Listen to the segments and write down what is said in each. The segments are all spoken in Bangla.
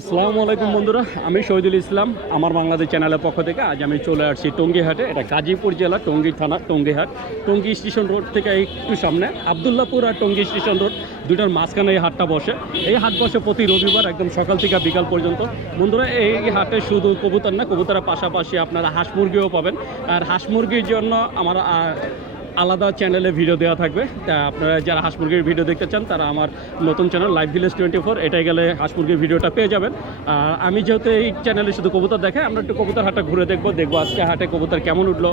আসসালামু আলাইকুম বন্ধুরা, আমি শহীদুল ইসলাম, আমার বাংলাদেশ চ্যানেলের পক্ষ থেকে আজ আমি চলে আসছি টঙ্গিহাটে, এটা গাজীপুর জেলা, টঙ্গী থানা, টঙ্গিহাট। টঙ্গী স্টেশন রোড থেকে একটু সামনে, আবদুল্লাপুর আর টঙ্গী স্টেশন রোড দুটার মাঝখানে এই হাটটা বসে। এই হাট বসে প্রতি রবিবার একদম সকাল থেকে বিকাল পর্যন্ত। বন্ধুরা, এই হাটে শুধু কবুতর না, কবুতরের পাশাপাশি আপনারা হাঁস মুরগিও পাবেন। আর হাঁস মুরগির জন্য আমার আলাদা চ্যানেলে ভিডিও দেওয়া থাকবে। তা আপনারা যারা হাঁস মুরগির ভিডিও দেখতে চান, তারা আমার নতুন channel live village twenty four এটাই গেলে হাঁস মুরগির ভিডিওটা পেয়ে যাবেন। আর আমি যেহেতু এই চ্যানেলে শুধু কবুতর দেখে আমরা একটু কবুতর হাটটা ঘুরে দেখব দেখব আজকে হাটে কবুতর কেমন উঠল,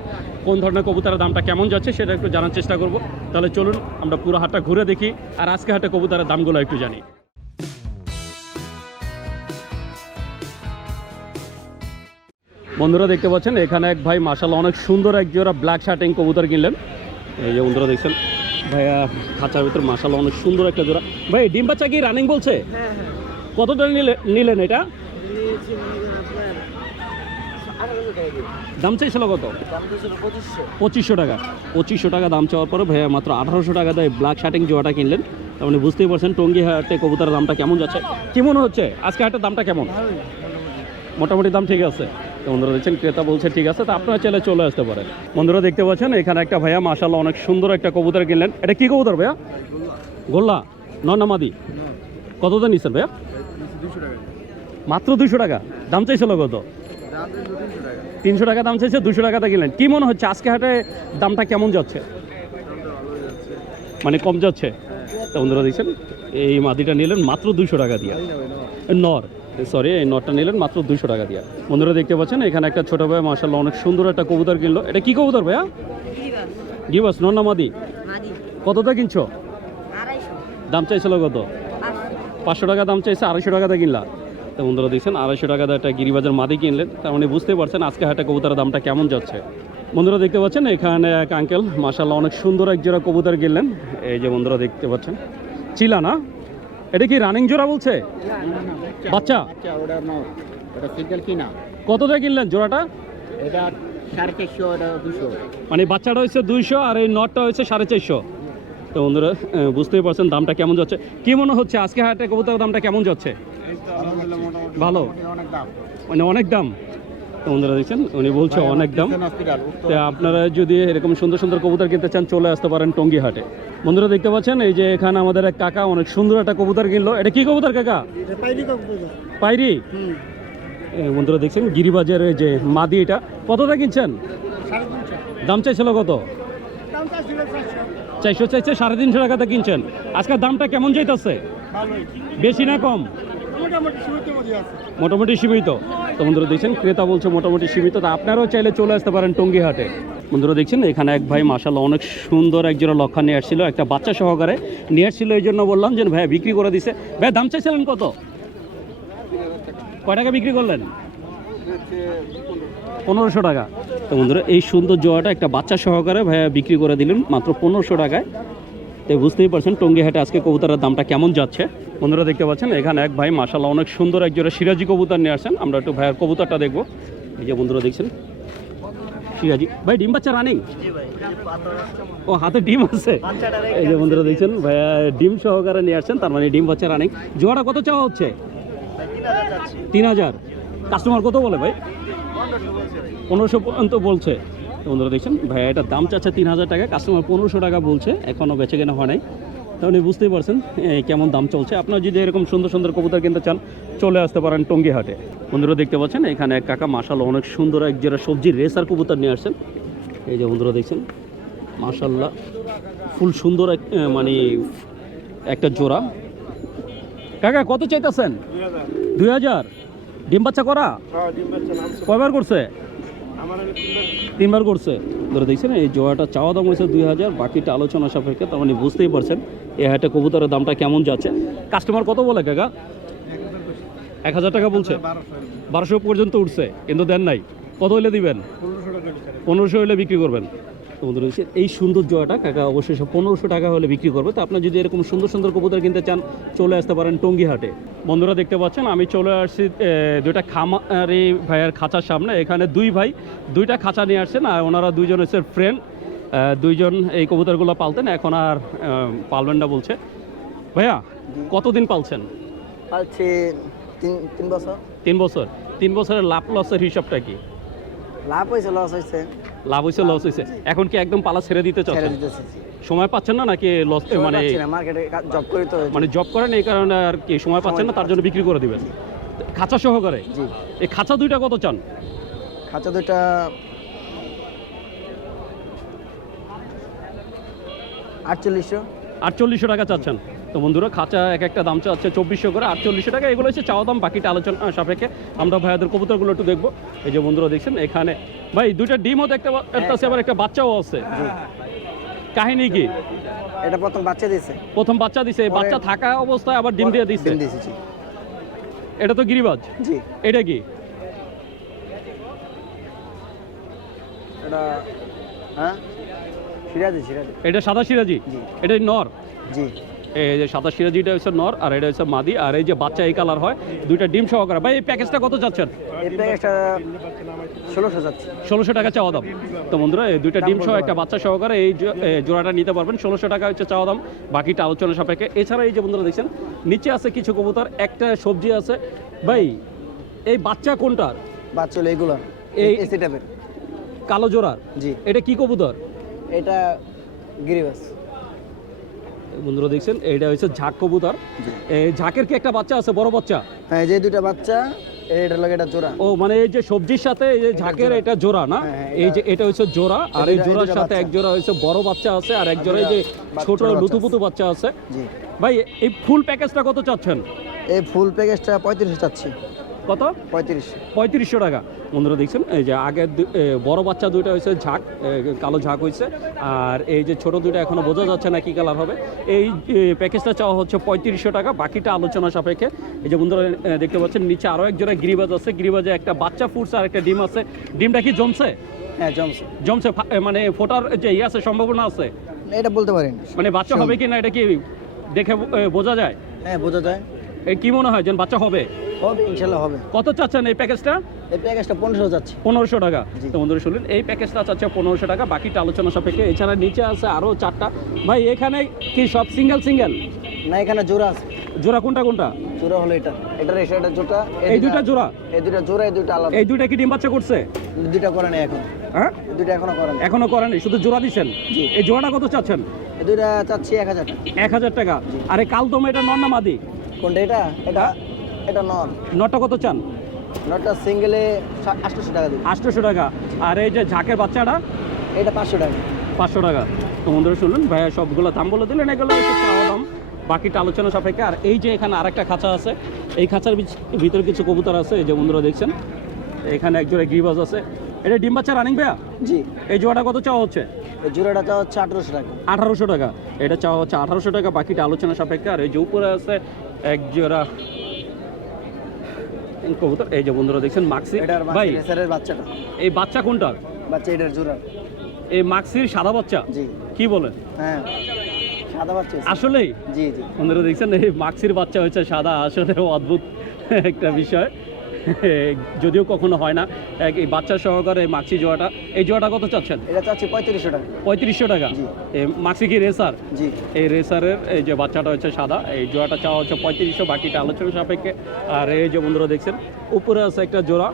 কোন ধরনের কবুতরের দামটা কেমন যাচ্ছে, সেটা একটু জানার চেষ্টা করব। তাহলে চলুন, আমরা পুরো হাটটা ঘুরে দেখি, আর আজকে হাটে কবুতরের দামগুলো একটু জানি। বন্ধুরা দেখতে পাচ্ছেন, এখানে এক ভাই মাসাল অনেক সুন্দর এক জোড়া ব্ল্যাক শার্টিং কবুতর কিনলেন। এই যে বন্ধুরা দেখছেন ভাইয়া খাঁচার ভিতর মাসাল অনেক সুন্দর একটা জোড়া। ভাই ডিম বাচ্চা কি রানিং বলছে? হ্যাঁ হ্যাঁ। কতটা নিলে নিলেন এটা? দাম চাইছিল কত? পঁচিশশো। পঁচিশশো টাকা। পঁচিশশো টাকা দাম চাওয়ার পরে ভাইয়া মাত্র আঠারোশো টাকা দেয় ব্ল্যাক শার্টিং জোয়াটা কিনলেন। তার মানে বুঝতেই পারছেন টঙ্গি হাটে কবুতার দামটা কেমন যাচ্ছে? কি মনে হচ্ছে? আজকে হাটের দামটা কেমন? মোটামুটি দাম ঠিক আছে। বন্ধুরা দেখছেন, ক্রেতা বলছে ঠিক আছে, তো আপনারা চাইলে চলে আসতে পারেন। বন্ধুরা দেখতে পাচ্ছেন, এখানে একটা ভাইয়া মাশাল্লাহ অনেক সুন্দর একটা কবুতর কিনলেন। এটা কি কবুতর ভাইয়া? গোল্লা। নন্নামাদি কত দাম নিচ্ছেন ভাইয়া? মাত্র দুশো টাকা। দাম চাইছিল কত? তিনশো টাকা দাম চাইছে দুশো টাকাতে কিনলেন। কি মনে হচ্ছে, আজকে হাটে দামটা কেমন যাচ্ছে? মানে কম যাচ্ছে? তো বন্ধুরা দেখছেন, এই মাদিটা নিলেন মাত্র দুশো টাকা দিয়ে। নর। সরি এই নটটা নিলেন মাত্র দুশো টাকা দিয়ে। বন্ধুরা দেখতে পাচ্ছেন এখানে একটা ছোট ভাই মার্শাল্লাহ অনেক সুন্দর একটা কবুতর কিনলো। এটা কি কবুতর ভাইয়া? গিবাস। নন্না মাদি? মাদি। কতটা কিনছো? দাম চাইছিল কত? পাঁচশো। টাকা দাম চাইছে আড়াইশো টাকাতে কিনলা। তো বন্ধুরা দেখছেন আড়াইশো টাকাতে একটা গিরিবাজার মাদি কিনলেন। তার মানে বুঝতে পারছেন আজকে হাটে কবুতরের দামটা কেমন যাচ্ছে। বন্ধুরা দেখতে পাচ্ছেন এখানে এক আঙ্কেল মাসাল্লাহ অনেক সুন্দর এক জোড়া কবুতর কিনলেন। এই যে বন্ধুরা দেখতে পাচ্ছেন চিলা না? এটা কি রানিং জোড়া বলছে? বাচ্চা? আচ্ছা কিনা। কতটা কিনলেন জোড়াটা? এটা সাড়ে চারশো দুশো। মানে বাচ্চাটা হচ্ছে দুইশো আর এই নটটা হচ্ছে সাড়ে চারশো। তো বন্ধুরা বুঝতেই পারছেন দামটা কেমন যাচ্ছে। কি মনে হচ্ছে আজকে হাটে কবুতরের দামটা কেমন যাচ্ছে? ভালো? মানে অনেক দাম? বন্ধুরা দেখছেন? উনি বলছে অনেক দাম। তো আপনারা যদি এরকম সুন্দর সুন্দর কবুতর কিনতে চান চলে আসতে পারেন টঙ্গি হাটে বন্ধুরা দেখতে পাচ্ছেন এই যে এখানে আমাদের এক কাকা অনেক সুন্দর একটা কবুতর কিনলো। এটা কি কবুতর কাকা? পাইরি বন্ধুরা দেখছেন গিরিবাজারের যে মাদি এটা কতটা কিনছেন? দাম চাইছিল কত? চারশো। চারশো চাইছে সাড়ে তিনশো টাকাতে কিনছেন। আজকের দামটা কেমন যাইতেছে? বেশি না কম? মোটামুটি সীমিত তো বন্ধুরা দেখছেন, ক্রেতা বলছে মোটামুটি সীমিত। তা আপনারাও চাইলে চলে আসতে পারেন টঙ্গি হাটে বন্ধুরা দেখছেন, এখানে এক ভাই মাসাল্লাহ অনেক সুন্দর এক জোড়া লক্ষা নিয়ে আসছিল, একটা বাচ্চা সহকারে নিয়ে আসছিল, এই জন্য বললাম যে, ভাই, বিক্রি করে দিছে। ভাই, দাম চাইছিলেন কত? কয় টাকা বিক্রি করলেন? পনেরোশো টাকা। তো বন্ধুরা, এই সুন্দর জোয়াটা একটা বাচ্চা সহকারে ভাইয়া বিক্রি করে দিলেন, মাত্র পনেরোশো টাকায়। তো বুঝতেই পারছেন টঙ্গি হাটে আজকে কবুতরের দামটা কেমন যাচ্ছে। বন্ধুরা দেখতে পাচ্ছেন, এখানে এক ভাই মাসাল্লাহ অনেক সুন্দর এক জোড়া সিরাজি কবুতর নিয়ে আসছেন। আমরা একটু ভাইয়ের কবুতরটা দেখব। এই যে বন্ধুরা দেখছেন, সিরাজি। ভাই, ডিম বাচ্চা রানিং? ও, হাতে ডিম আছে। এই যে বন্ধুরা দেখছেন, ভাইয়া ডিম সহকারে নিয়ে আসছেন, তার মানে ডিম বাচ্চা রানিং। জোড়াটা কত চাওয়া হচ্ছে? তিন হাজার। কাস্টমার কত বলে ভাই? পনেরোশো পর্যন্ত বলছে। বন্ধুরা দেখছেন ভাইয়া এটার দাম চাচ্ছে তিন হাজার টাকা কাস্টমার পনেরোশো টাকা বলছে এখনও বেচে কেনা হয় নাই। তাহলে বুঝতেই পারছেন কেমন দাম চলছে। আপনারা যদি এরকম সুন্দর সুন্দর কবুতর কিনতে চান চলে আসতে পারেন টঙ্গি হাটে বন্ধুরা দেখতে পাচ্ছেন এখানে এক কাকা মাসাল অনেক সুন্দর এক জোড়া সবজির রেসার কবুতর নিয়ে আসছেন। এই যে বন্ধুরা দেখছেন মাশাল্লাহ ফুল সুন্দর এক মানে একটা জোড়া। কাকা কত চাইতেছেন? দুই হাজার। ডিম বাচ্চা করা? হ্যাঁ ডিম বাচ্চা কয়বার করছে? তিনবার করছে। ধরে দেখছেন, এই জোয়াটা চাওয়া দাম হয়েছে দুই হাজার, বাকিটা আলোচনা সাপেক্ষে, তার মানে বুঝতেই পারছেন এই হাটে কবুতরের দামটা কেমন যাচ্ছে। কাস্টমার কত বলে, কাকা? এক হাজার টাকা বলছে। বারোশো পর্যন্ত উঠছে, কিন্তু দেন নাই। কত হইলে দিবেন? পনেরোশো হইলে বিক্রি করবেন। বন্ধুরা দেখছি এই সুন্দর জোয়াটা কাকা অবশ্যই সব পনেরোশো টাকা হলে বিক্রি করবে। তো আপনার যদি এরকম সুন্দর সুন্দর কবুতর কিনতে চান চলে আসতে পারেন টঙ্গি হাটে বন্ধুরা দেখতে পাচ্ছেন আমি চলে আসছি দুইটা খামারি ভাইয়ের খাঁচার সামনে। এখানে দুই ভাই দুইটা খাঁচা নিয়ে আসছেন আর ওনারা দুইজন হচ্ছে ফ্রেন্ড দুইজন এই কবুতরগুলো পালতেন এখন আর পালবেন না বলছে। ভাইয়া কতদিন পালছেন? পালছে তিন তিন বছর। তিন বছর। তিন বছরের লাভ লসের হিসাবটা কি? লাভ হয়েছে লস হয়েছে। লাভ হয়েছে লস হয়েছে। এখন কি একদম পালা ছেড়ে দিতে ছেড়ে দিতেছি। সময় পাচ্ছেন না নাকি লস মানে মার্কেটে জব করি তো মানে জব করেন এই কারণে আর কি সময় পাচ্ছেন না তার জন্য বিক্রি করে দিবেন। খাঁচা সহকারে? জি। এই খাঁচা দুইটা কত চান? খাঁচা দুইটা আটচল্লিশশো। আটচল্লিশশো টাকা চাচ্ছেন। তো বন্ধুরা খাঁচা এক একটা দাম চাচ্ছে চব্বিশশো করে আটচল্লিশশো টাকা। এগুলো হচ্ছে চাওয়া দাম বাকিটা আলোচনা সাপেক্ষে। আমরা ভাইয়াদের কবুতরগুলো একটু দেখব। এই যে বন্ধুরা দেখছেন এখানে ভাই দুইটা ডিমও দেখতে পাচ্ছি আবার একটা বাচ্চাও আছে। কাহিনী কি? এটা প্রথম বাচ্চা দিয়েছে। প্রথম বাচ্চা দিছে বাচ্চা থাকা অবস্থায় আবার ডিম দিয়ে জি। এটা তো গিরিবাজ? জি। এটা কি? এটা হ্যাঁ? সিরাজি সিরাজি এটা সাদা সিরাজি। এটা নর? জি। এই যে সাদা সিরাজিটা হচ্ছে নর আর এটা হচ্ছে মাদি। আর এই যে বাচ্চা এই কালার হয়। দুইটা ডিম সহকারে। ভাই এই প্যাকেজটা কত প্যাকেজটা ষোলোশো টাকা চাওয়া দাম। তো বন্ধুরা এই দুইটা ডিম সহ একটা বাচ্চা সহকারে এই জোড়াটা নিতে পারবেন। ষোলোশো টাকা হচ্ছে চাওয়া দাম। বাকিটা আলোচনা সাপেক্ষে। এছাড়া এই যে বন্ধুরা দেখছেন নিচে আছে কিছু কবুতর একটা সবজি আছে। ভাই এই বাচ্চা কোনটার বাচ্চা এইগুলো এই- কালো জোড়ার। জি। এটা কি কবুতর? এটা গিরিবাস। বন্ধুরা দেখছেন এইটা হচ্ছে ঝাঁক কবুতর। এই ঝাঁকের কি একটা বাচ্চা আছে? বড় বাচ্চা? হ্যাঁ যে দুইটা বাচ্চা এটা লাগে এটা জোড়া। ও মানে এই যে সবজির সাথে এই যে ঝাঁকের এটা জোড়া না? হ্যাঁ, হ্যাঁ, এই যে এটা হচ্ছে জোড়া আর এই জোড়ার সাথে এক। জোড়া হচ্ছে বড় বাচ্চা আছে আর এক জোড়া যে ছোট লুতুপুতু বাচ্চা আছে। ভাই এই ফুল প্যাকেজটা কত চাচ্ছেন? এই ফুল প্যাকেজটা পঁয়ত্রিশশো চাচ্ছি। কত? পঁয়ত্রিশ। পঁয়ত্রিশশো টাকা। বন্ধুরা দেখছেন এই যে এ, বড় বাচ্চা দুইটা হয়েছে ঝাঁক কালো ঝাঁক হয়েছে। আর এই যে ছোট দুইটা এখনও বোঝা যাচ্ছে না কি কালার হবে। এই প্যাকেজটা চাওয়া হচ্ছে পঁয়ত্রিশশো টাকা বাকিটা আলোচনা সাপেক্ষে। এই যে বন্ধুরা দেখতে পাচ্ছেন নিচে আরও এক জোড়া গিরিবাজ আছে। গিরিবাজে একটা বাচ্চা ফুটছে আর একটা ডিম আছে। ডিমটা কি জমছে? হ্যাঁ জমছে। জমছে মানে ফোটার যে ইয়ে আছে সম্ভাবনা আছে? এটা বলতে পারেন। মানে বাচ্চা হবে কি না এটা কি দেখে বোঝা যায়? হ্যাঁ বোঝা যায়। এই কি মনে হয় যেন বাচ্চা হবে? হবে ইনশাল্লাহ হবে। কত চাচ্ছেন এই প্যাকেজটা? এই প্যাকেজটা পনেরোশো যাচ্ছে পনেরোশো টাকা। তো বন্ধুরা এই প্যাকেজটা চাচ্ছে পনেরোশো টাকা বাকিটা আলোচনা সাপেক্ষে। এছাড়া নিচে আছে আরও চারটা। ভাই এখানে কি সব সিঙ্গেল সিঙ্গেল? না এখানে জোড়া আছে। জোড়া কোনটা কোনটা? জোড়া হলো এটা। এটা রেশো এটা জোড়া এই দুইটা জোড়া? এই দুইটা জোড়া এই দুইটা আলাদা। এই দুইটা কি ডিম বাচ্চা করছে? দুইটা করে এখন। হ্যাঁ? দুইটা এখনও করে নেই এখনও করেনি শুধু জোড়া দিচ্ছেন? এই জোড়াটা কত চাচ্ছেন? এই দুইটা চাচ্ছি এক হাজার টাকা। এক হাজার টাকা। আর এই কালদম এটা নর না মাদি? কোনটা এটা? এটা এটা নন। নরটা কত চান? নটটা সিঙ্গেলে আটশোশো টাকা দিবি। আটশোশো টাকা। আর এই যে ঝাঁকের বাচ্চাটা? এটা পাঁচশো টাকা। পাঁচশো টাকা। তো বন্ধুরা শুনলেন ভাইয়া সবগুলো দাম বলে দিলেন এগুলো চাওয়া দাম। বাকিটা আলোচনা সাপেক্ষে। আর এই যে এখানে আরেকটা খাঁচা আছে এই খাঁচার ভিতরে কিছু কবুতর আছে এই যে বন্ধুরা দেখছেন এখানে একজোড়া গিরিবাজ আছে। এটা ডিম বাচ্চা রানিং ভাইয়া? জি। এই জোড়াটা কত চাওয়া হচ্ছে? এই জোড়াটা চা হচ্ছে আঠারোশো টাকা। আঠারোশো টাকা। এটা চাওয়া হচ্ছে আঠারোশো টাকা বাকিটা আলোচনা সাপেক্ষে। আর এই যে উপরে আছে এক জোড়া কবুতর এই যে বন্ধুরা দেখছেন মাক্সি ভাই বাচ্চাটা। এই বাচ্চা কোনটার বাচ্চা এটার জোড়া। এই মাক্সির সাদা বাচ্চা? জি। কি বলেন? হ্যাঁ। সাদা বাচ্চা আসলেই? জি জি। বন্ধুরা দেখছেন এই মাক্সির বাচ্চা হচ্ছে সাদা আসলে অদ্ভুত একটা বিষয়। যদিও কখনো হয় না এই বাচ্চা সহকারে মাক্সি জোয়াটা এই জোয়াটা কত চাচ্ছেন? এটা চাচ্ছি পঁয়ত্রিশশো টাকা। পঁয়ত্রিশশো টাকা? এই মাক্সি কি রেসার? জি। এই রেসারের এই যে বাচ্চাটা হচ্ছে সাদা এই জোড়াটা চাওয়া হচ্ছে পঁয়ত্রিশশো বাকিটা আলোচনা সাপেক্ষে। আর এই যে বন্ধুরা দেখছেন উপরে আছে একটা জোড়া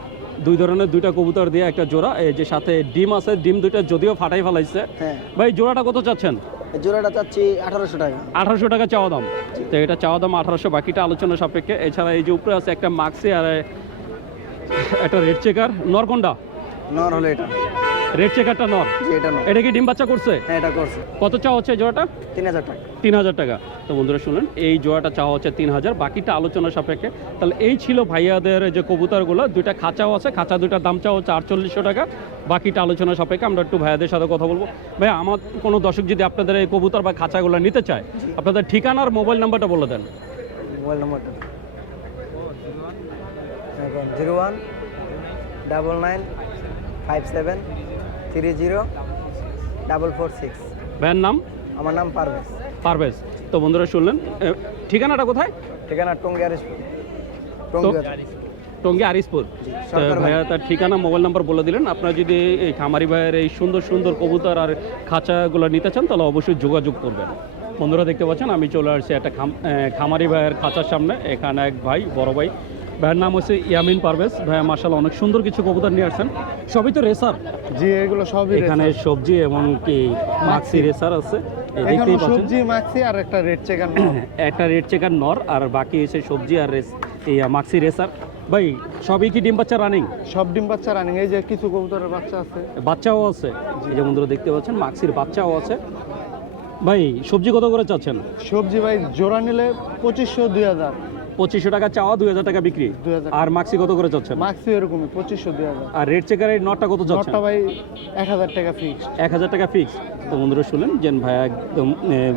দুই ধরনের দুইটা কবুতর দিয়ে একটা জোড়া এই যে সাথে ডিম আছে ডিম দুইটা যদিও ফাটাই ফেলাইছে। হ্যাঁ। ভাই জোড়াটা কত চাচ্ছেন? জোড়াটা চাচ্ছি আঠারোশো টাকা। আঠারোশো টাকা চাওয়া দাম। তো এটা চাওয়া দাম আঠারোশো বাকিটা আলোচনা সাপেক্ষে। এছাড়া এই যে উপরে আছে একটা মাক্সি আর একটা রেড চেকার নরকন্ডা নর হলো এটা। রেড চেকারটা নর? এটা নর। এটা কি ডিম বাচ্চা করছে? হ্যাঁ এটা করছে। কত চাওয়া হচ্ছে জোড়াটা? তিন হাজার টাকা। তিন হাজার টাকা। তো বন্ধুরা শুনলেন এই জোড়াটা চাওয়া হচ্ছে তিন হাজার বাকিটা আলোচনা সাপেক্ষে। তাহলে এই ছিল ভাইয়াদের যে কবুতরগুলো দুইটা খাঁচাও আছে খাঁচা দুইটার দাম চাওয়া হচ্ছে আটচল্লিশশো টাকা। বাকিটা আলোচনা সাপেক্ষে আমরা একটু ভাইয়াদের সাথে কথা বলব। ভাই আমার কোনো দর্শক যদি আপনাদের এই কবুতর বা খাঁচাগুলো নিতে চায় আপনাদের ঠিকানা আর মোবাইল নাম্বারটা বলে দেন। মোবাইল নম্বরটা। এখন zero one double nine five seven three zero double four six ভাইয়ের নাম? আমার নাম পারভেজ। পারভেজ। তো বন্ধুরা শুনলেন ঠিকানাটা কোথায়? ঠিকানা টঙ্গি আরিসপুর টঙ্গি আরিসপুর ভাইয়া তার ঠিকানা মোবাইল নাম্বার বলে দিলেন। আপনারা যদি এই খামারি ভাইয়ের এই সুন্দর সুন্দর কবুতর আর খাঁচাগুলো নিতে চান তাহলে অবশ্যই যোগাযোগ করবেন। বন্ধুরা দেখতে পাচ্ছেন আমি চলে আসছি একটা খাম- খামারি ভাইয়ের খাঁচার সামনে। এখানে এক ভাই বড় ভাই ভাইয়ের নাম হচ্ছে ইয়ামিন পারভেজ। ভাইয়া মাসাল্লাহ অনেক সুন্দর কিছু কবুতর নিয়ে আসছেন। সবই তো রেসার জি এগুলো সবই এখানে সবজি এবং কি মাক্সি রেসার আছে। দেখতেই পাচ্ছেন। সবজি মাখছি আর একটা রেড চিকেন একটা রেড চেকার নর আর বাকি হচ্ছে সবজি আর রেস এই মাক্সি রেসার ভাই সবই কি ডিম বাচ্চা রানিং সব ডিম বাচ্চা রানিং এই যে কিছু কবুতরের বাচ্চা আছে। বাচ্চাও আছে। এই যে বন্ধুরা দেখতে পাচ্ছেন মাক্সির বাচ্চাও আছে। ভাই সবজি কত করে চাচ্ছেন? সবজি ভাই জোড়া নিলে পঁচিশশো দুই হাজার। পঁচিশশো টাকা চাওয়া দুই হাজার টাকা বিক্রি। আর মাক্সি কত করে চাচ্ছেন মাক্সি এরকমই পঁচিশশো দুই হাজার। আর রেড চেকারের নটটা কত চাচ্ছেন নটটা ভাই এক হাজার টাকা ফিক্সড এক হাজার টাকা ফিক্স তো বন্ধুরা শুনলেন যে ভাইয়া একদম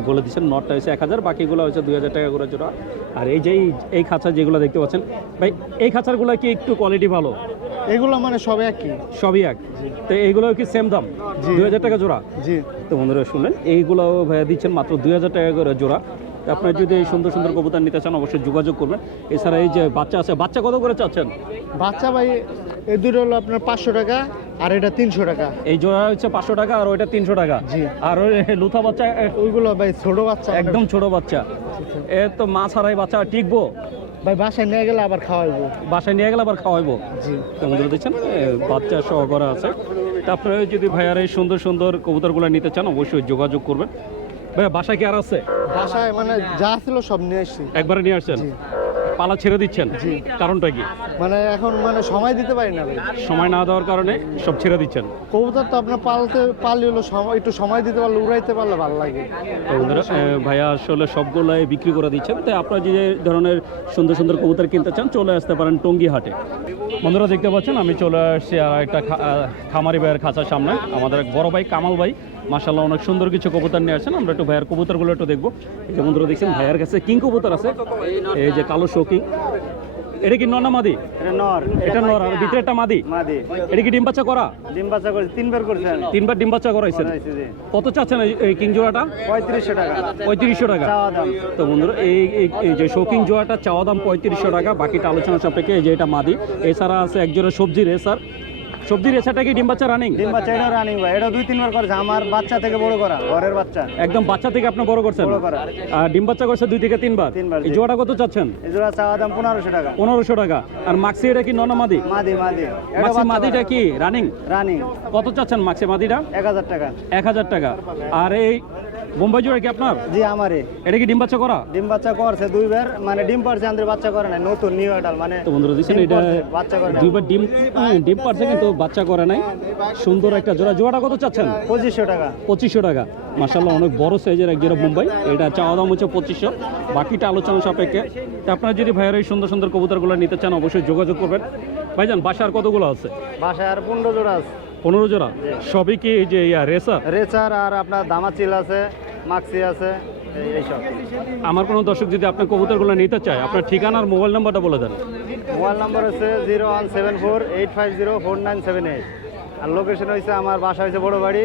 বলে দিচ্ছেন নটটা হচ্ছে এক হাজার বাকিগুলো হচ্ছে দুই হাজার টাকা করে জোড়া। আর এই যে এই- এই খাঁচা যেগুলো দেখতে পাচ্ছেন ভাই এই খাঁচারগুলো কি একটু কোয়ালিটি ভালো? এগুলো মানে সব একই। সবই এক। তো এইগুলো কি সেম দাম? দুই হাজার টাকা জোড়া? জি। তো বন্ধুরা শুনলেন এইগুলো ভাইয়া দিচ্ছেন মাত্র দুই হাজার টাকা করে জোড়া। আপনারা যদি এই সুন্দর সুন্দর কবুতর নিতে চান অবশ্যই যোগাযোগ করবেন। এছাড়া এই যে বাচ্চা আছে বাচ্চা কত করে চাচ্ছেন? বাচ্চা ভাই এই দুটো হলো আপনার পাঁচশো টাকা আর এটা তিনশো টাকা। এই জোড়া হচ্ছে পাঁচশো টাকা আর ওইটা তিনশো টাকা। জি। আর ওই লুথা বাচ্চা ওইগুলো ভাই ছোট বাচ্চা একদম ছোট বাচ্চা। এ তো মা ছাড়াই বাচ্চা টিকবো? ভাই বাসায় নিয়ে গেলে আবার খাওয়াইবো। বাসায় নিয়ে গেলে আবার খাওয়াইবো? জি। তো বন্ধুরা দেখছেন বাচ্চা সহ করা আছে। তা আপনারা যদি ভাইয়ার এই সুন্দর সুন্দর কবুতরগুলো নিতে চান অবশ্যই যোগাযোগ করবেন। ভাইয়া বাসায় কি আর আছে? বাসায় মানে যা ছিল সব নিয়ে আসছি। একবারে নিয়ে আসছেন। পালা ছেড়ে দিচ্ছেন। কারণটা কি? মানে এখন মানে সময় দিতে পারি না ভাই। সময় না দেওয়ার কারণে সব ছেড়ে দিচ্ছেন? কবুতর তো আপনার পালতে পারলে হলো সময় একটু সময় দিতে পারলে উড়াইতে পারলে ভালো লাগে। বন্ধুরা ভাইয়া আসলে সবগুলোই বিক্রি করে দিচ্ছেন। তাই আপনারা যে ধরনের সুন্দর সুন্দর কবুতর কিনতে চান চলে আসতে পারেন টঙ্গি হাটে বন্ধুরা দেখতে পাচ্ছেন আমি চলে আসছি আর একটা খামারি ভাইয়ের খাঁচার সামনে। আমাদের এক বড় ভাই কামাল ভাই মাসাল্লাহ অনেক সুন্দর কিছু কবুতর নিয়ে আসছেন। আমরা একটু ভাইয়ের কবুতরগুলো একটু দেখব। এই যে বন্ধুরা দেখছেন ভাইয়ের কাছে কিং কবুতর আছে। এই যে কালো শৌকিং এটা কি ননা মাদি? এটা নর। এটা নর আর ভিতরে একটা মাদি? মাদি। এটা কি ডিম বাচ্চা করা? ডিম বাচ্চা করে তিনবার করেছেন তিনবার ডিম বাচ্চা করাইছেন? কত চাচ্ছেন এই- কিং জোড়াটা? পঁয়ত্রিশশো টাকা। পঁয়ত্রিশশো টাকা। চাওয়া দাম। তো বন্ধুরা এই যে শৌকিং জোড়াটা চাওয়া দাম পঁয়ত্রিশশো টাকা বাকিটা আলোচনা সাপেক্ষে এই যে এটা মাদি। এছাড়া আছে একজোড়া সবজি রেসার। সবজি রেসারটা কি ডিম বাচ্চা রানিং ডিম বাচ্চা এটা রানিং ভাই। এটা দুই তিনবার করেছে। আমার বাচ্চা থেকে বড় করা ঘরের বাচ্চা। একদম বাচ্চা থেকে আপনি বড় করছেন? বড় করা। আর ডিম বাচ্চা করছে দুই থেকে তিনবার? তিনবার, এই জি। জোয়াটা কত চাচ্ছেন? এই জোড়া চাওয়া দাম পনেরোশো টাকা। পনেরোশো টাকা। আর মাক্সি এটা কি নন মাদি? মাদি মাক্সি মাদিটা কি রানিং রানিং কত চাচ্ছেন মাক্সি মাদিটা? এক হাজার টাকা। এক হাজার টাকা। আর এই বোম্বাই জোড়া কি আপনার? জি আমারই। এটা কি ডিম বাচ্চা করা? ডিম বাচ্চা করছে দুইবার। মানে ডিম পারছে আমাদের বাচ্চা করে না নতুন নিউ এডাল মানে তো বন্ধুরা দিচ্ছেন ডিম এটা বাচ্চা করে দুইবার ডিম ডিম পারছে কিন্তু বাচ্চা করে নাই। সুন্দর একটা জোড়া। জোড়াটা কত চাচ্ছেন? পঁচিশশো টাকা। পঁচিশশো টাকা। মার্শাল্লাহ অনেক বড় সাইজের এক জোড়া মুম্বাই। এটা চাওয়া দাম হচ্ছে পঁচিশশো। বাকিটা আলোচনা সাপেক্ষে। তা আপনারা যদি ভাইয়ের এই সুন্দর সুন্দর কবুতরগুলো নিতে চান অবশ্যই যোগাযোগ করবেন। ভাইজান বাসার কতগুলো আছে? বাসায় আর পনেরো জোড়া আছে। পনেরো জোড়া? সবই কি এই যে ইয়া রেসার? রেচার আর আপনার দামাচিল আছে মাক্সি আছে। আমার কোনো দর্শক যদি আপনার কবুতরগুলো নিতে চায়, আপনার ঠিকানা আর মোবাইল নাম্বারটা বলে দেন। মোবাইল নাম্বার হচ্ছে zero one seven four eight five zero four nine seven eight. আর লোকেশন হয়েছে আমার বাসা হয়েছে বড় বাড়ি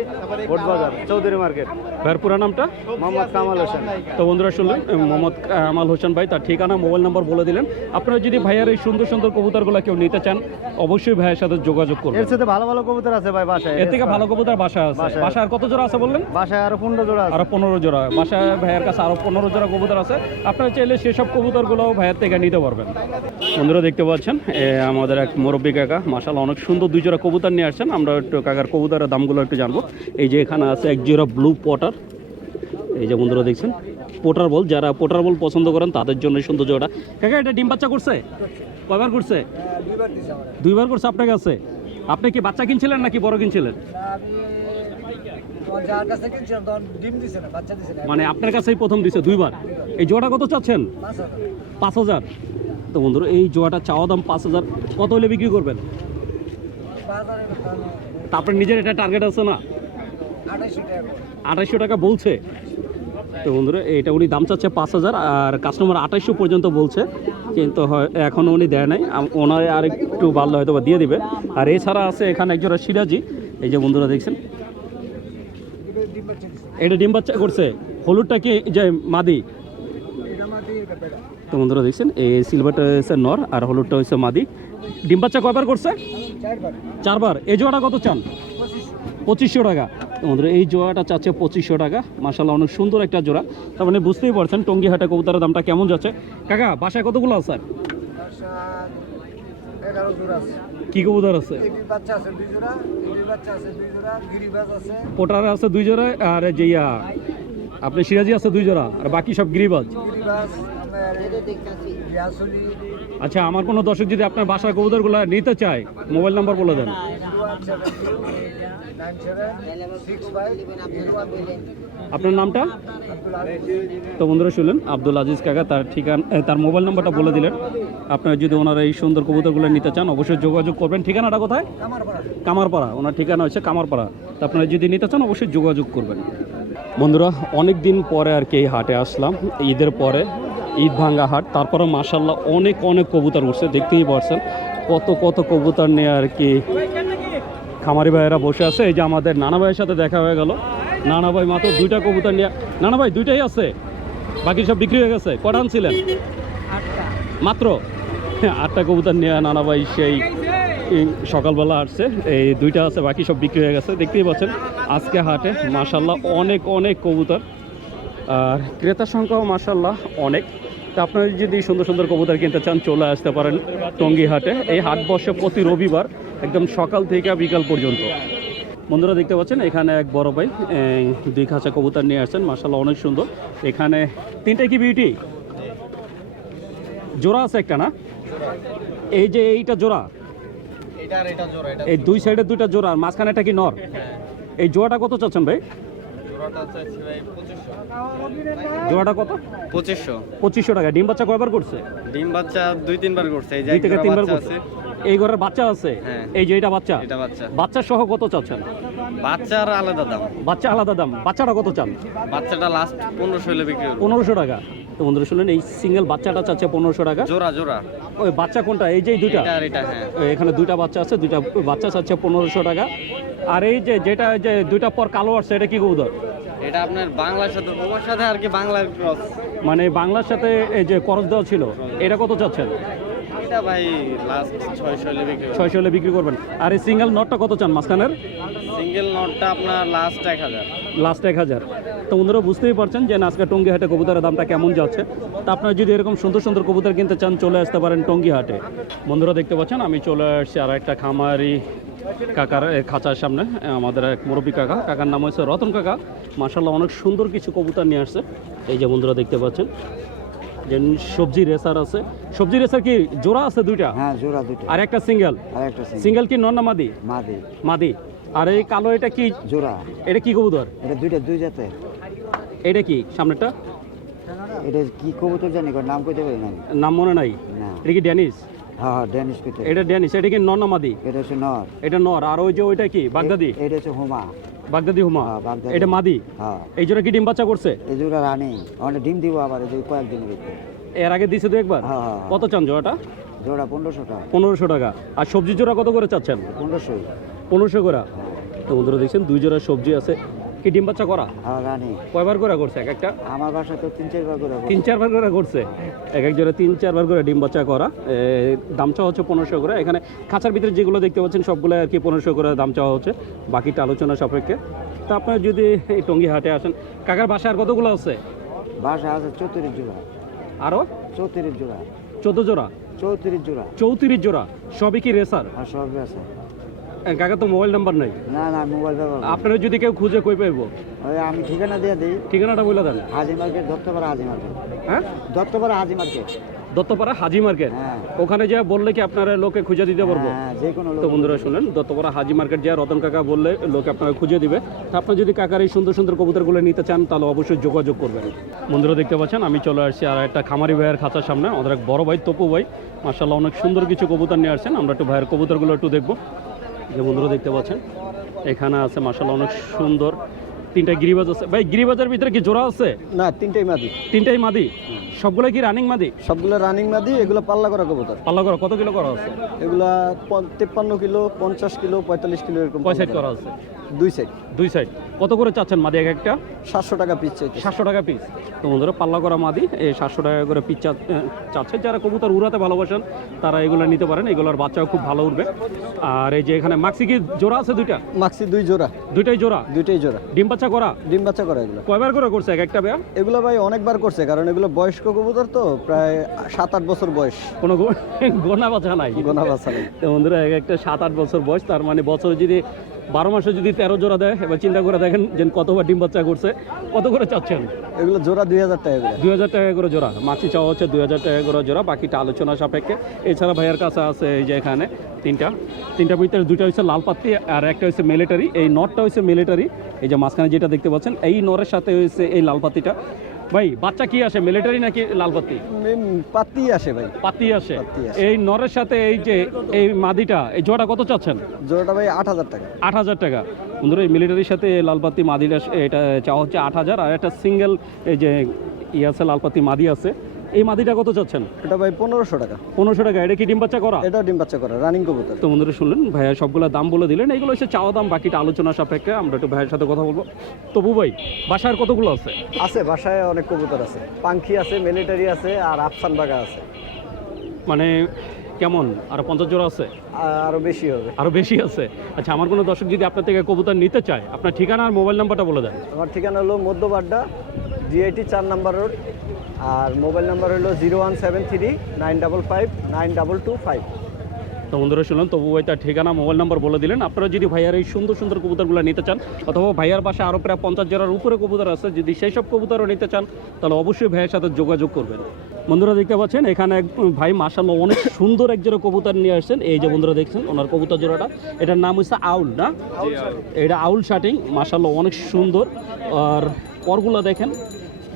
বোটবাজার চৌধুরী মার্কেট। ভাইয়ের পুরা নামটা? মোহাম্মদ কামাল হোসেন। তো বন্ধুরা শুনলেন মোহাম্মদ কামাল হোসেন ভাই তার ঠিকানা মোবাইল নাম্বার বলে দিলেন। আপনারা যদি ভাইয়ের এই সুন্দর সুন্দর কবুতরগুলো কেউ নিতে চান অবশ্যই ভাইয়ের সাথে যোগাযোগ করবেন। এর সাথে ভালো ভালো কবুতর আছে ভাই বাসায়। এর থেকে ভালো কবুতর বাসা আছে। বাসা আর কত জোড়া আছে বললেন? বাসায় আরও পনেরো জোড়া আরও পনেরো জোড়া। বাসায় ভাইয়ের কাছে আরও পনেরো জোড়া কবুতর আছে। আপনারা চাইলে সেসব কবুতরগুলো ভাইয়ের থেকে নিতে পারবেন। বন্ধুরা দেখতে পাচ্ছেন আমাদের এক মুরব্বী কাকা। মাসাল অনেক সুন্দর দুই জোড়া কবুতর নিয়ে আসছেন। আমরা একটু কাকার কবুতরের দামগুলো একটু জানব। এই যে এখানে আছে এক জোড়া ব্লু পটার। এই যে বন্ধুরা দেখছেন, পোটার বল, যারা পোটার বল পছন্দ করেন তাদের জন্য সুন্দর জোড়া কাকা, এটা ডিম বাচ্চা করছে? কয়বার করছে? দুইবার করছে, আপনার কাছে? আপনি কি বাচ্চা কিনছিলেন নাকি বড় কিনছিলেন? মানে আপনার কাছেই প্রথম দিছে, দুইবার। এই জোড়া কত চাচ্ছেন? পাঁচ হাজার। তো বন্ধুরা, এই জোয়াটা চাওয়া দাম পাঁচ হাজার। কত হলে বিক্রি করবেন? তারপরে নিজের এটা টার্গেট আছে না? আঠাইশশো টাকা বলছে। তো বন্ধুরা, এটা উনি দাম চাচ্ছে পাঁচ হাজার, আর কাস্টমার আঠাইশশো পর্যন্ত বলছে, কিন্তু এখনও উনি দেয় নাই। ওনার আর একটু বাড়লে হয়তো দিয়ে দিবে। আর এছাড়া আছে এখানে একজোড়া সিরাজি। এই যে বন্ধুরা দেখছেন, এটা ডিম বাচ্চা করছে। হলুদটা কি, যে মাদি? তো বন্ধুরা দেখছেন, এই সিলভারটা হচ্ছে নর, আর হলুদটা হচ্ছে মাদি। ডিম বাচ্চা কয়বার করছে? চারবার। এই জোড়াটা কত চান? পঁচিশশো টাকা। তো বন্ধুরা এই জোড়াটা চাচ্ছে পঁচিশশো টাকা। মাসাল্লাহ অনেক সুন্দর একটা জোড়া। তার মানে বুঝতেই পারছেন টঙ্গি টঙ্গিহাটে কবুতরের দামটা কেমন যাচ্ছে। কাকা বাসায় কতগুলো আছে কি কবুতর আছে? পোটার আছে দুই জোড়া আর যে আপনি সিরাজি আছে দুই জোড়া আর বাকি সব গিরিবাজ আচ্ছা আমার কোনো দর্শক যদি আপনার বাসার কবুতরগুলো নিতে চায়, মোবাইল নাম্বার বলে দেন। আপনার নামটা? তো বন্ধুরা শুনলেন, আব্দুল আজিজ কাকা, তার ঠিকানা তার মোবাইল নাম্বারটা বলে দিলেন। আপনারা যদি ওনারা এই সুন্দর কবুতরগুলো নিতে চান, অবশ্যই যোগাযোগ করবেন। ঠিকানাটা কোথায়? কামারপাড়া, ওনার ঠিকানা হচ্ছে কামারপাড়া। তো আপনারা যদি নিতে চান, অবশ্যই যোগাযোগ করবেন। বন্ধুরা অনেক দিন পরে আর কি এই হাটে আসলাম। ঈদের পরে ঈদ ভাঙ্গা হাট। তারপরে মাসাল্লাহ অনেক অনেক কবুতর উঠছে, দেখতেই পারছেন। কত কত কবুতর নিয়ে আর কি খামারি ভাইয়েরা বসে আছে। এই যে আমাদের নানা ভাইয়ের সাথে দেখা হয়ে গেল। নানা ভাই মাত্র দুইটা কবুতর নিয়ে নানা ভাই, দুইটাই আছে? বাকি সব বিক্রি হয়ে গেছে? কটা আনছিলেন? মাত্র? আটটা কবুতর নিয়ে নানা ভাই সেই সকালবেলা আসছে। এই দুইটা আছে, বাকি সব বিক্রি হয়ে গেছে। দেখতেই পাচ্ছেন, আজকে হাটে মাসাল্লাহ অনেক অনেক কবুতর। আর ক্রেতার সংখ্যাও মাসাল্লাহ অনেক। তা আপনারা যদি সুন্দর সুন্দর কবুতর কিনতে চান চলে আসতে পারেন টঙ্গি হাটে এই হাট বসে প্রতি রবিবার একদম সকাল থেকে বিকাল পর্যন্ত। বন্ধুরা দেখতে পাচ্ছেন এখানে এক বড় ভাই দুই খাঁচা কবুতর নিয়ে আসছেন। মাসাল্লাহ অনেক সুন্দর। এখানে তিনটে কি বিউটি জোড়া আছে একটা না? এই যে এইটা জোড়া? এই দুই সাইডে দুইটা জোড়া আর মাঝখানে এটা কি নর? এই জোড়াটা কত চাচ্ছেন ভাই? জোড়াটা জোড়াটা কত? পঁচিশশো। পঁচিশশো টাকা। ডিম বাচ্চা কয়বার করছে? ডিম বাচ্চা দুই তিনবার করছে। এই যে দুই থেকে তিনবার বাচ্চা করছে। আছে। এই ঘরের বাচ্চা আছে? হ্যাঁ। এই যে এটা বাচ্চা? এটা বাচ্চা। বাচ্চা সহ কত চাচ্ছেন? বাচ্চার আলাদা দাম। বাচ্চা আলাদা দাম। বাচ্চাটা কত চান? বাচ্চাটা লাস্ট পনেরোশো হলে বিক্রি পনেরোশো টাকা। তো বন্ধুরা শুনলেন এই সিঙ্গেল বাচ্চাটা চাচ্ছে পনেরোশো টাকা। জোড়া জোড়া। ওই বাচ্চা কোনটা? এই যে দুইটা? এটা আর এটা হ্যাঁ। এখানে দুইটা বাচ্চা আছে দুইটা বাচ্চা চাচ্ছে পনেরোশো টাকা। আর এই যে যেটা যে দুইটা পর কালো আসছে এটা কি কবুতর? এটা আপনার বাংলার সাথে সাথে আর কি বাংলার ক্রস মানে বাংলার সাথে এই যে করজ দেওয়া ছিল এটা কত চাচ্ছেন? এটা ভাই লাস্ট ছয়শো হলে বিক্রি ছয়শো হলে বিক্রি করবেন। আর এই সিঙ্গেল নটটা কত চান মাঝখানের? সিঙ্গেল নটটা আপনার লাস্ট এক হাজার। লাস্ট এক হাজার। তো বুঝতেই পারছেন যে আজকে টঙ্গি হাটে কবুতরের দামটা কেমন যাচ্ছে। তা আপনারা যদি এরকম সুন্দর সুন্দর কবুতর কিনতে চান চলে আসতে পারেন টঙ্গি হাটে বন্ধুরা দেখতে পাচ্ছেন আমি চলে আসছি আর একটা খামারি কাকার খাঁচার সামনে আমাদের এক মুরব্বী কাকা। কাকার নাম হচ্ছে রতন কাকা। মাসাল্লাহ অনেক সুন্দর কিছু কবুতর নিয়ে আসছে। এই যে বন্ধুরা দেখতে পাচ্ছেন যে সবজি রেসার আছে। সবজি রেসার কি জোড়া আছে দুইটা? হ্যাঁ জোড়া দুটো আর একটা সিঙ্গেল? আর একটা সিঙ্গেল কি নন না মাদি? মাদি। মাদি। আর এই কালো এটা কি? জোড়া। এটা কি কবুতর? এটা দুইটা দুই জাতের। এটা কি? সামনেটা এটা কি কবুতর জানি নাম কইতে পারি না নাম মনে নাই? এটা কি ড্যানিস হ্যাঁ হ্যাঁ ড্যানিশ কইতে এটা ড্যানিস এটা কি নর্নামাদি এটা হচ্ছে নর। এটা নর আর ওই যে ওইটা কি? বাগদাদি? এটা হচ্ছে হোমা। বাগদাদি হুমা? হ্যাঁ, এটা মাদি? হ্যাঁ। এই জোড়া কি ডিম বাচ্চা করছে? এই জোড়া রানি। অনেক ডিম দিব আবার এই কয়েকদিনের ভিতরে। এর আগে দিছে তো একবার? হ্যাঁ হ্যাঁ। কত চান জোড়াটা? জোড়া পনেরোশো টাকা। পনেরোশো টাকা। আর সবজি জোড়া কত করে চাচ্ছেন? পনেরোশো। পনেরোশো করে। তো বন্ধুরা দেখছেন দুই জোড়া সবজি আছে। কি ডিম বাচ্চা করা? আর কয়বার করে করছে? এক একটা? আমার বাসা তো তিন চারবার করে তিন চারবার করে করছে? এক এক জোড়া তিন চারবার করে ডিম বাচ্চা করা। এ, দাম চাওয়া হচ্ছে পনেরোশো করে। এখানে খাঁচার ভিতরে যেগুলো দেখতে পাচ্ছেন সবগুলো আর কি পনেরোশো করে দাম চাওয়া হচ্ছে। বাকিটা আলোচনা সাপেক্ষে। তা আপনার যদি এই টঙ্গি হাটে আসেন কাকার বাসায় আর কতগুলো আছে? বাসা আছে চৌত্রিশ জোড়া। আরও চৌত্রিশ জোড়া। চোদ্দ জোড়া? চৌত্রিশ জোড়া। চৌত্রিশ জোড়া। সবই কি রেসার আর সবই আছে কাকা তো মোবাইল নাম্বার নেই? না না মোবাইল ব্যবহার করি। আপনারা যদি কেউ খুঁজে কই পাইব? ওই আমি ঠিকানা দিয়ে দিই। ঠিকানাটা বলে দেন। Haji market Dattapara Haji market. হ্যাঁ? দত্তপাড়া হাজি মার্কেট। দত্তপাড়া হাজি মার্কেট? হ্যাঁ। ওখানে যা বললে কি আপনারা লোকে খুঁজে দিতে পারব? হ্যাঁ যে কোনো তো লোক বন্ধুরা শুনেন দত্তপাড়া হাজি মার্কেট যা রতন কাকা বললে লোকে আপনারা খুঁজে দিবে। তা আপনার যদি কাকার এই সুন্দর সুন্দর কবুতরগুলো নিতে চান তাহলে অবশ্যই যোগাযোগ করবেন। বন্ধুরা দেখতে পাচ্ছেন আমি চলে আসছি আর একটা খামারি ভাইয়ের খাঁচার সামনে আমাদের এক বড় ভাই তপু ভাই। মার্শাল্লাহ অনেক সুন্দর কিছু কবুতর নিয়ে আসছেন। আমরা একটু ভাইয়ের কবুতরগুলো একটু দেখব। যে বন্ধুরা দেখতে পাচ্ছেন এখানে আছে মার্শাল্লাহ অনেক সুন্দর তিনটা গিরিবাজ আছে। ভাই গিরিবাজের ভিতরে কি জোড়া আছে? না তিনটেই মাদি। তিনটাই মাদি? সবগুলো কি রানিং মাদি? সবগুলো রানিং মাদি এগুলো পাল্লা করা কবুতর। পাল্লা করা কত কিলো করা আছে? এগুলা তেপ্পান্ন কিলো পঞ্চাশ কিলো পঁয়তাল্লিশ কিলো এরকম কবুতর। করা আছে। দুই সাইড দুই সাইড কত করে চাচ্ছেন মাদি এক একটা? সাতশো টাকা পিস চাইতে সাতশো টাকা পিস তো বন্ধুরা পাল্লা করা মাদি এই সাতশো টাকা করে পিস চাচ্ছে। যারা কবুতর উড়াতে ভালোবাসেন তারা এগুলো নিতে পারেন। এগুলোর বাচ্চাও খুব ভালো উঠবে আর এই যে এখানে মাক্সি কি জোড়া আছে দুইটা? মাক্সি দুই জোড়া। দুইটাই জোড়া? দুইটাই জোড়া। ডিম বাচ্চা করা? ডিম বাচ্চা করা এগুলো। কয়বার করে করছে এক একটা বেয়া এগুলো ভাই অনেকবার করছে কারণ এগুলো বয়স্ক কবুতর তো প্রায় সাত আট বছর বয়স। কোনো গোনা বাচ্চা নাই। গোনা বাচ্চা নেই। তো বন্ধুরা এক একটা সাত আট বছর বয়স তার মানে বছরে যদি বারো মাসে যদি তেরো জোড়া দেয় এবার চিন্তা করে দেখেন যে কতবার ডিম বাচ্চা করছে। কত করে চাচ্ছেন? এগুলো জোড়া দুই হাজার টাকা করে। দুই হাজার টাকা করে জোড়া। মাছি চাওয়া হচ্ছে দুই হাজার টাকা করে জোড়া বাকিটা আলোচনা সাপেক্ষে। এছাড়া ভাইয়ের কাছে আছে এই যে এখানে তিনটা। তিনটা ভিতরে দুইটা হচ্ছে লাল পাত্তি আর একটা হচ্ছে মিলিটারি এই নটটা হচ্ছে মিলিটারি এই যে মাঝখানে যেটা দেখতে পাচ্ছেন এই নরের সাথে হচ্ছে এই লাল পাত্তিটা ভাই বাচ্চা কি আসে মিলিটারি নাকি লাল পাত্তি উম, পাতি আসে ভাই। পাতি আসে। এই নরের সাথে এই যে এই মাদিটা এই জোড়া কত চাচ্ছেন? জোড়াটা ভাই আট হাজার টাকা। আট হাজার টাকা। বন্ধুরা এই মিলিটারির সাথে লালবাতি মাদিটা এটা চাওয়া হচ্ছে আট হাজার আর একটা সিঙ্গেল এই যে ইয়ে আছে লালবাতি মাদি আছে। এই মাদিটা কত চাচ্ছেন? এটা ভাই পনেরোশো টাকা। পনেরোশো টাকা। এটা কি ডিম বাচ্চা করা? এটা ডিম বাচ্চা করা রানিং কবুতর। তো বন্ধুরা শুনলেন ভাইয়া সবগুলো দাম বলে দিলেন। এগুলো হচ্ছে চাওয়া দাম বাকিটা আলোচনা সাপেক্ষে। আমরা একটু ভাইয়ের সাথে কথা বলব। তবু ভাই বাসার কতগুলো আছে? আছে বাসায় অনেক কবুতর আছে। পাঙ্খি আছে মিলিটারি আছে আর আফসান বাগা আছে। মানে কেমন? আর পঞ্চাশ জোড়া আছে? আরও বেশি হবে। আরও বেশি আছে? আচ্ছা আমার কোনো দর্শক যদি আপনার থেকে কবুতর নিতে চায় আপনার ঠিকানা আর মোবাইল নাম্বারটা বলে দেন। আমার ঠিকানা হলো মধ্যবাড্ডা ডিআইটি চার নাম্বার রোড আর মোবাইল নাম্বার হলো zero one seven three nine double five nine double two five. তো বন্ধুরা শুনলেন তবু ভাই তার ঠিকানা মোবাইল নাম্বার বলে দিলেন। আপনারা যদি ভাইয়ার এই সুন্দর সুন্দর কবুতরগুলো নিতে চান অথবা ভাইয়ার পাশে আরও প্রায় পঞ্চাশ জোড়ার উপরে কবুতর আছে যদি সেই সব কবুতরও নিতে চান তাহলে অবশ্যই ভাইয়ের সাথে যোগাযোগ করবেন। বন্ধুরা দেখতে পাচ্ছেন এখানে এক ভাই মাসাল্লাহ অনেক সুন্দর এক জোড়া কবুতর নিয়ে আসছেন। এই যে বন্ধুরা দেখছেন ওনার কবুতর জোড়াটা। এটার নাম হচ্ছে আউল না? এটা আউল শাটিং মাসাল্লাহ অনেক সুন্দর। আর পরগুলো দেখেন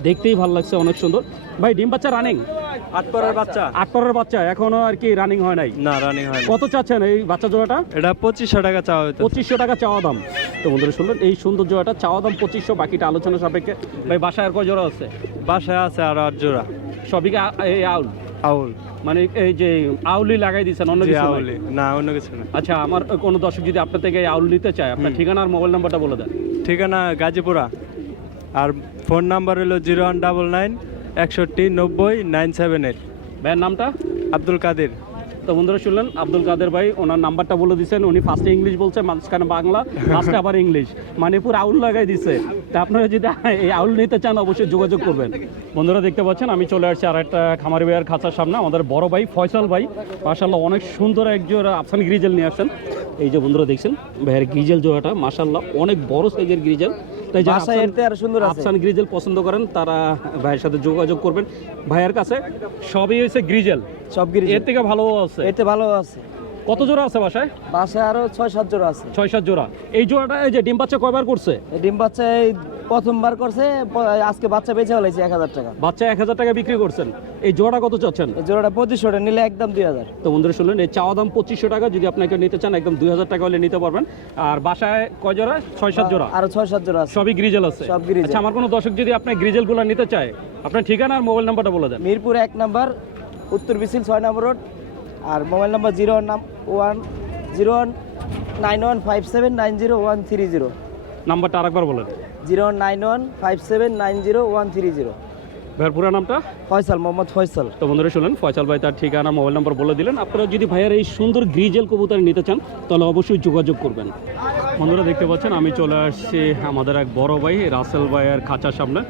দেখতেই ভালো লাগছে অনেক সুন্দর। ভাই ডিম বাচ্চা রানিং আট পরের বাচ্চা। আট পরের বাচ্চা এখনও আর কি রানিং হয় নাই? না রানিং হয় কত চাচ্ছেন এই বাচ্চা জোড়াটা? এটা পঁচিশশো টাকা চাওয়া হইতো পঁচিশশো টাকা চাওয়া দাম। তো বন্ধুরা শুনলেন এই সুন্দর জোড়াটা চাওয়া দাম পঁচিশশো বাকিটা আলোচনা সাপেক্ষে। ভাই বাসায় আর কয় জোড়া আছে? বাসায় আছে আর আট জোড়া। সবই এই আউল? আউল। মানে এই যে আউলি লাগাই দিয়েছেন অন্য কিছু আউলি না অন্য কিছু না। আচ্ছা আমার কোনো দর্শক যদি আপনার থেকে আউল নিতে চায় আপনার ঠিকানা আর মোবাইল নাম্বারটা বলে দেন। ঠিকানা গাজীপুরা। আর ফোন নাম্বার হলো জিরো ওয়ান ডাবল নাইন একষট্টি নব্বই নাইন সেভেন এইট। ভাইয়ের নামটা? আব্দুল কাদের। তো বন্ধুরা শুনলেন আব্দুল কাদের ভাই ওনার নাম্বারটা বলে দিচ্ছেন উনি ফার্স্টে ইংলিশ বলছে মাঝখানে বাংলা লাস্টে আবার ইংলিশ মানে পুরো আউল লাগাই দিছে। তা আপনারা যদি এই আউল নিতে চান অবশ্যই যোগাযোগ করবেন। বন্ধুরা দেখতে পাচ্ছেন আমি চলে আসছি আর একটা খামারি ভাইয়ের খাঁচার সামনে। আমাদের বড় ভাই ফয়সাল ভাই মাশাল্লাহ অনেক সুন্দর একজন আফসান গ্রিজেল নিয়ে আসছেন। এই যে বন্ধুরা দেখছেন ভাইয়ের গ্রিজেল জোড়াটা মাশাল্লাহ অনেক বড় সাইজের গ্রিজেল। তাই যারা আরও সুন্দর। আফসান গ্রিজেল পছন্দ করেন তারা ভাইয়ের সাথে যোগাযোগ করবেন। ভাইয়ের কাছে সবই হয়েছে গ্রিজেল সব গ্রিজেল এর থেকে ভালো আছে। এতে ভালো আছে। কত জোড়া আছে বাসায়? বাসায় আরও ছয় সাত জোড়া আছে। ছয় সাত জোড়া। এই জোড়াটা এই যে ডিম বাচ্চা কয়বার করছে? ডিম বাচ্চা এই প্রথমবার করছে আজকে বাচ্চা বেঁচে ফেলেছে এক হাজার টাকা। বাচ্চা এক হাজার টাকা বিক্রি করছেন। এই জোড়া কত চাচ্ছেন? এই জোড়াটা পঁচিশশো টাকা নিলে একদম দুই হাজার। তো বন্ধুরা শুনলেন এই চাওয়া দাম পঁচিশশো টাকা যদি আপনাকে নিতে চান একদম দুই হাজার টাকা হলে নিতে পারবেন। আর বাসায় কয় জোড়া? ছয় সাত জোড়া। আরও ছয় সাত জোড়া সবই গ্রিজেল আছে। সব গ্রিজেল। আচ্ছা আমার কোনো দর্শক যদি আপনার গ্রিজেলগুলো নিতে চায় আপনার ঠিকানা আর মোবাইল নাম্বারটা বলে দেন। মিরপুর এক নাম্বার উত্তর বিসিল ছয় নম্বর রোড আর মোবাইল নাম্বার জিরো নাম one zero one nine one five seven nine zero one three zero. নাম্বারটা আরেকবার বলেন। Zero nine one five seven nine zero one three zero. ভাইয়ের পুরো নামটা? ফয়সাল মোহাম্মদ ফয়সাল। তো বন্ধুরা শুনলেন ফয়সাল ভাই তার ঠিকানা মোবাইল নাম্বার বলে দিলেন। আপনারা যদি ভাইয়ের এই সুন্দর গ্রিজেল কবুতর নিতে চান তাহলে অবশ্যই যোগাযোগ করবেন। বন্ধুরা দেখতে পাচ্ছেন আমি চলে আসছি আমাদের এক বড় ভাই রাসেল ভাইয়ের খাঁচার সামনে।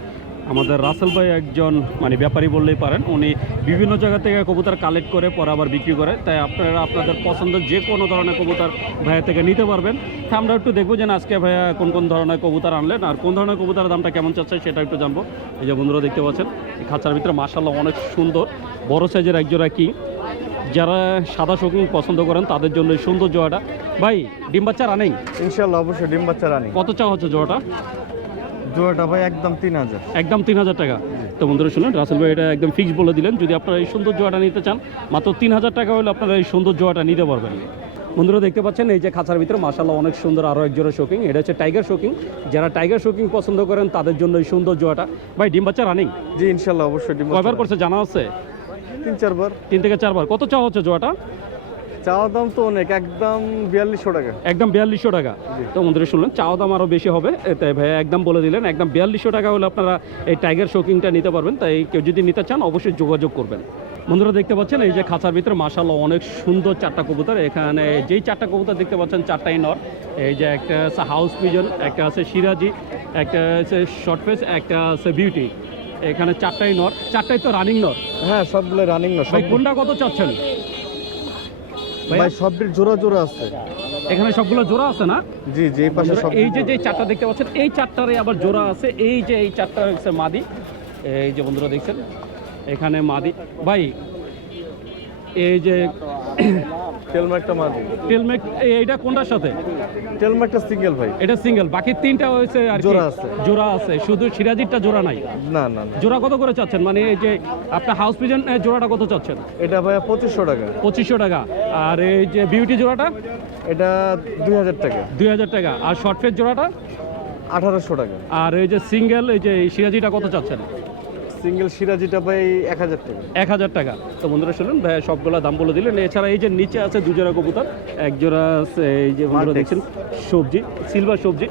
আমাদের রাসেল ভাই একজন মানে ব্যাপারী বললেই পারেন উনি বিভিন্ন জায়গা থেকে কবুতর কালেক্ট করে পরে আবার বিক্রি করে। তাই আপনারা আপনাদের পছন্দের যে কোনো ধরনের কবুতর ভাইয়া থেকে নিতে পারবেন। আমরা একটু দেখব যে আজকে ভাইয়া কোন কোন ধরনের কবুতর আনলেন আর কোন ধরনের কবুতরের দামটা কেমন চাচ্ছে সেটা একটু জানব। এই যে বন্ধুরা দেখতে পাচ্ছেন খাঁচার ভিতরে মাসাল্লাহ অনেক সুন্দর বড় সাইজের একজোড়া কি। যারা সাদা শৌখিন পছন্দ করেন তাদের জন্য সুন্দর জোয়াটা ভাই ডিম বাচ্চা রানিং ইনশাল্লাহ অবশ্যই ডিম বাচ্চা রানিং কত চা হচ্ছে জোয়াটা জোড়াটা ভাই একদম তিন হাজার। একদম তিন হাজার টাকা। তো বন্ধুরা শুনুন রাসেল ভাই এটা একদম ফিক্স বলে দিলেন। যদি আপনারা এই সুন্দর জোয়াটা নিতে চান মাত্র তিন হাজার টাকা হলে আপনারা এই সুন্দর জোয়াটা নিতে পারবেন। বন্ধুরা দেখতে পাচ্ছেন এই যে খাঁচার ভিতরে মাসাল্লাহ অনেক সুন্দর আরও এক জোড়া শোকিং এটা হচ্ছে টাইগার শোকিং যারা টাইগার শোকিং পছন্দ করেন তাদের জন্য এই সুন্দর জোয়াটা ভাই ডিম বাচ্চা রানিং জি ইনশাল্লাহ অবশ্যই ডিম কয়বার করছে জানা আছে? তিন চারবার। তিন থেকে চারবার। কত চা হচ্ছে জোয়াটা চাওয়া দাম তো অনেক একদম বিয়াল্লিশশো টাকা। একদম বিয়াল্লিশশো টাকা। তো বন্ধুরা শুনলেন চাওয়া দাম আরও বেশি হবে। তাই ভাইয়া একদম বলে দিলেন একদম বিয়াল্লিশশো টাকা হলে আপনারা এই টাইগার শোকিংটা নিতে পারবেন। তাই কেউ যদি নিতে চান অবশ্যই যোগাযোগ করবেন। বন্ধুরা দেখতে পাচ্ছেন এই যে খাঁচার ভিতরে মাসাল্লাহ অনেক সুন্দর চারটা কবুতর। এখানে যেই চারটা কবুতর দেখতে পাচ্ছেন চারটাই নর। এই যে একটা আছে হাউস পিজন একটা আছে সিরাজি একটা আছে শর্ট ফেস একটা আছে বিউটি এখানে চারটাই নর চারটাই তো রানিং নর। হ্যাঁ সবগুলো রানিং না ভাই কোনটা কত চাচ্ছেন? ভাই সবগুলো জোড়া জোড়া আছে। এখানে সবগুলো জোড়া আছে না? জি জি এই পাশে সব এই যে যে চারটা দেখতে পাচ্ছেন এই চারটারে আবার জোড়া আছে। এই যে এই চারটা হচ্ছে মাদি। এই যে বন্ধুরা দেখছেন এখানে মাদি ভাই এই যে টেলমার্কটা মাদি টেলমেক এইটা কোনটার সাথে? টেলমার্কটা সিঙ্গেল ভাই। এটা সিঙ্গেল বাকি তিনটা হয়েছে আর জোড়া আছে। জোড়া আছে। শুধু সিরাজিরটা জোড়া নাই? না না না। জোড়া কত করে চাচ্ছেন? মানে এই যে আপনার হাউস পিজন জোড়াটা কত চাচ্ছেন? এটা ভাইয়া পঁচিশশো টাকা। পঁচিশশো টাকা। আর এই যে বিউটি জোড়াটা? এটা দুই হাজার টাকা। দুই হাজার টাকা। আর শর্ট ফেস জোড়াটা? আঠারোশো টাকা। আর এই যে সিঙ্গেল এই যে সিরাজিটা কত চাচ্ছেন? সিঙ্গেল সিরাজিটা ভাই এক হাজার টাকা। এক হাজার টাকা। তো বন্ধুরা শুনুন ভাই সবগুলো দাম বলে দিলেন। এছাড়া এই যে নিচে আছে দু জোড়া কবুতর এক জোড়া আছে এই যে বন্ধুরা দেখছেন সবজি সিলভার সবজি।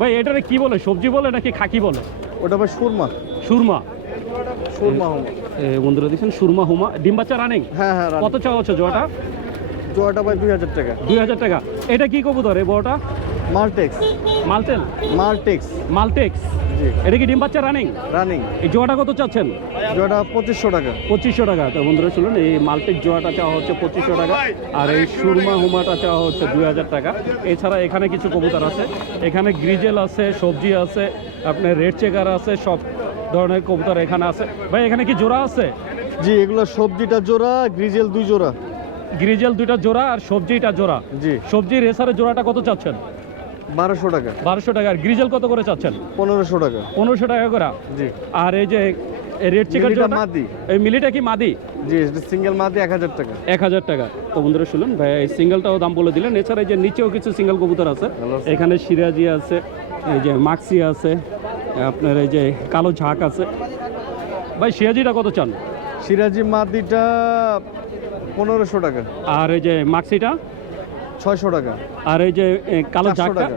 ভাই এটারে কি বলে সবজি বলে নাকি খাকি বলে? ওটা ভাই সুরমা। সুরমা। সুরমা বন্ধুরা দেখছেন সুরমা হুমা। ডিম বাচ্চা রানিং হ্যাঁ হ্যাঁ কত চাওয়া হচ্ছে জোয়াটা? জোয়াটা ভাই দুই হাজার টাকা। দুই হাজার টাকা। এটা কি কবুতর এই বড়টা? মালটেক্স। মালটেল? মালটেক্স। মালটেক্স? জি। এটা কি ডিম বাচ্চা রানিং? রানিং। এই জোয়াটা কত চাচ্ছেন? জোয়াটা পঁচিশশো টাকা। পঁচিশশো টাকা। তো বন্ধুরা শুনুন এই মাল্টিক জোয়াটা চাওয়া হচ্ছে পঁচিশশো টাকা আর এই সুরমা হুমাটা চাওয়া হচ্ছে দুই হাজার টাকা। এছাড়া এখানে কিছু কবুতর আছে। এখানে গ্রিজেল আছে সবজি আছে আপনার রেড চেকার আছে সব ধরনের কবুতর এখানে আছে। ভাই এখানে কি জোড়া আছে? জি এগুলো সবজিটা জোড়া গ্রিজেল দুই জোড়া। গ্রিজেল দুইটা জোড়া আর সবজিটা জোড়া। জি। সবজি রেসারের জোড়াটা কত চাচ্ছেন? বারোশো টাকা। বারোশো টাকা। আর গ্রিজেল কত করে চাচ্ছেন? পনেরোশো টাকা। পনেরোশো টাকা করে। জি। আর এই যে রেড জোড়া মাদি। এই মিলিটা কি মাদি? জি সিঙ্গেল মাদি এক হাজার টাকা। এক হাজার টাকা। তো বন্ধুরা শুনুন ভাই এই সিঙ্গেলটাও দাম বলে দিলেন। এছাড়া এই যে নিচেও কিছু সিঙ্গেল কবুতর আছে। আছে। এখানে সিরাজি আছে এই যে মাক্সি আছে আপনার এই যে কালো ঝাঁক আছে। ভাই সিরাজিটা কত চান? সিরাজি মাদিটা পনেরোশো টাকা। আর এই যে মাক্সিটা? ছয়শো টাকা। আর এই যে কালো 400 টাকা।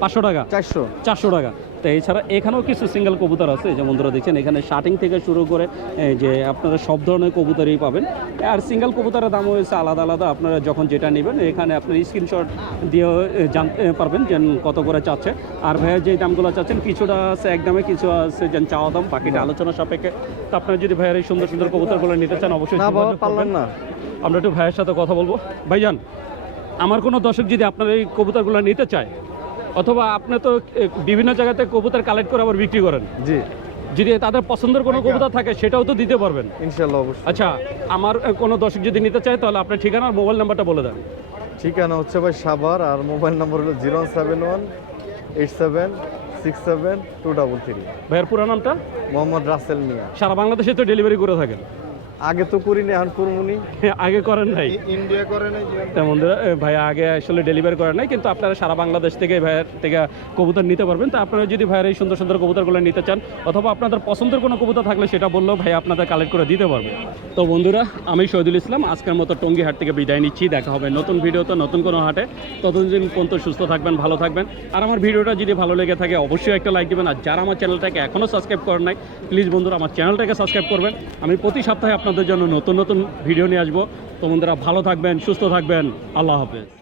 পাঁচশো টাকা। চারশো। চারশো টাকা। তো এছাড়া এখানেও কিছু সিঙ্গেল কবুতর আছে এই যে বন্ধুরা দেখছেন এখানে শার্টিং থেকে শুরু করে যে আপনারা সব ধরনের কবুতরই পাবেন। আর সিঙ্গেল কবুতরের দাম হয়েছে আলাদা আলাদা আপনারা যখন যেটা নেবেন এখানে আপনার স্ক্রিনশট দিয়েও এ, জানতে পারবেন যে কত করে চাচ্ছে। আর ভাইয়া যে দামগুলো চাচ্ছেন কিছুটা আছে একদমে কিছু আছে যেন চাওয়া দাম বাকিটা আলোচনা সাপেক্ষে। তো আপনারা যদি ভাইয়ের এই সুন্দর সুন্দর কবুতরগুলো নিতে চান অবশ্যই। না। আমরা একটু ভাইয়ের সাথে কথা বলব। ভাইজান আমার কোনো দর্শক যদি আপনার এই কবুতরগুলো নিতে চায় অথবা আপনি তো বিভিন্ন জায়গাতে কবুতর কালেক্ট করে আবার বিক্রি করেন। জি। যদি তাদের পছন্দের কোনো কবুতর থাকে সেটাও তো দিতে পারবেন। ইনশাল্লাহ অবশ্যই। আচ্ছা আমার কোনো দর্শক যদি নিতে চায় তাহলে আপনার ঠিকানা আর মোবাইল নাম্বারটা বলে দেন। ঠিকানা হচ্ছে ভাই সাভার আর মোবাইল নাম্বার হলো zero seven one eight seven six seven two double three. ভাইয়ের পুরো নামটা? মোহাম্মদ রাসেল মিয়া। সারা বাংলাদেশে তো ডেলিভারি করে থাকেন। আগে তো করিনি এখন করমুনি আগে করেন নাই? ইন্ডিয়া করে নাই তেমন ভাই আগে আসলে ডেলিভারি করেন নাই কিন্তু আপনারা সারা বাংলাদেশ থেকে ভাইয়ের থেকে কবুতর নিতে পারবেন। তো আপনারা যদি ভাইয়ের এই সুন্দর সুন্দর কবুতরগুলো নিতে চান অথবা আপনাদের পছন্দের কোনো কবুতর থাকলে সেটা বললেও ভাই আপনাদের কালেক্ট করে দিতে পারবে। তো বন্ধুরা আমি শহীদুল ইসলাম আজকের মতো টঙ্গি হাট থেকে বিদায় নিচ্ছি দেখা হবে নতুন ভিডিওতে নতুন কোনো হাটে। ততদিন পর্যন্ত সুস্থ থাকবেন ভালো থাকবেন। আর আমার ভিডিওটা যদি ভালো লেগে থাকে অবশ্যই একটা লাইক দেবেন। আর যারা আমার চ্যানেলটাকে এখনও সাবস্ক্রাইব করেন নাই প্লিজ বন্ধুরা আমার চ্যানেলটাকে সাবস্ক্রাইব করবেন। আমি প্রতি সপ্তাহে আপনাদের জন্য নতুন নতুন ভিডিও নিয়ে আসব। তো বন্ধুরা, ভালো থাকবেন, সুস্থ থাকবেন। আল্লাহ হাফেজ।